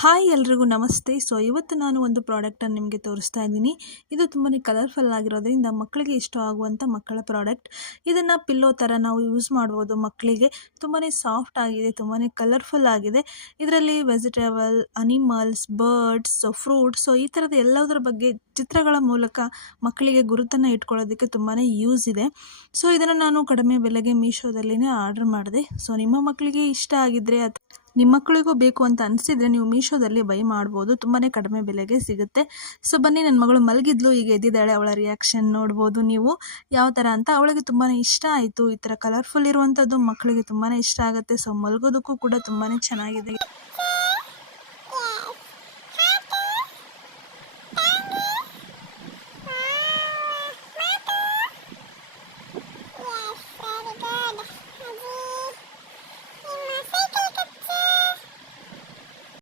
Hi ಎಲ್ರಿಗೂ ನಮಸ್ತೆ. ಇವತ್ತು ನಾನು ಒಂದು ಪ್ರಾಡಕ್ಟನ್ನು ನಿಮಗೆ ತೋರಿಸ್ತಾ ಇದ್ದೀನಿ. ಇದು ತುಂಬಾ ಕಲರ್ಫುಲ್ ಆಗಿರೋದ್ರಿಂದ ಮಕ್ಕಳಿಗೆ ಇಷ್ಟ ಆಗುವಂಥ ಮಕ್ಕಳ ಪ್ರಾಡಕ್ಟ್. ಇದನ್ನು ಪಿಲ್ಲೋ ಥರ ನಾವು ಯೂಸ್ ಮಾಡ್ಬೋದು. ಮಕ್ಕಳಿಗೆ ತುಂಬಾ ಸಾಫ್ಟ್ ಆಗಿದೆ, ತುಂಬಾ ಕಲರ್ಫುಲ್ ಆಗಿದೆ. ಇದರಲ್ಲಿ ವೆಜಿಟೇಬಲ್, ಅನಿಮಲ್ಸ್, ಬರ್ಡ್ಸ್, ಫ್ರೂಟ್ಸ್ ಈ ಥರದ ಎಲ್ಲದರ ಬಗ್ಗೆ ಚಿತ್ರಗಳ ಮೂಲಕ ಮಕ್ಕಳಿಗೆ ಗುರುತನ್ನು ಇಟ್ಕೊಳ್ಳೋದಕ್ಕೆ ತುಂಬಾ ಯೂಸ್ ಇದೆ. ಇದನ್ನು ನಾನು ಕಡಿಮೆ ಬೆಲೆಗೆ ಮೀಶೋದಲ್ಲಿನೇ ಆರ್ಡರ್ ಮಾಡಿದೆ. ನಿಮ್ಮ ಮಕ್ಕಳಿಗೆ ಇಷ್ಟ ಆಗಿದ್ದರೆ ನಿಮ್ಮ ಮಕ್ಕಳಿಗೂ ಬೇಕು ಅಂತ ಅನಿಸಿದರೆ ನೀವು ಮೀಶೋದಲ್ಲಿ ಬೈ ಮಾಡ್ಬೋದು. ತುಂಬಾ ಕಡಿಮೆ ಬೆಲೆಗೆ ಸಿಗುತ್ತೆ. ಬನ್ನಿ, ನನ್ನ ಮಗಳು ಮಲಗಿದ್ಲು, ಈಗ ಎದ್ದಿದ್ದಾಳೆ. ಅವಳ ರಿಯಾಕ್ಷನ್ ನೋಡ್ಬೋದು ನೀವು ಯಾವ ಥರ ಅಂತ. ಅವಳಿಗೆ ತುಂಬಾ ಇಷ್ಟ ಆಯಿತು. ಈ ಥರ ಕಲರ್ಫುಲ್ ಇರುವಂಥದ್ದು ಮಕ್ಕಳಿಗೆ ತುಂಬಾ ಇಷ್ಟ ಆಗುತ್ತೆ. ಮಲಗೋದಕ್ಕೂ ಕೂಡ ತುಂಬಾ ಚೆನ್ನಾಗಿದೆ.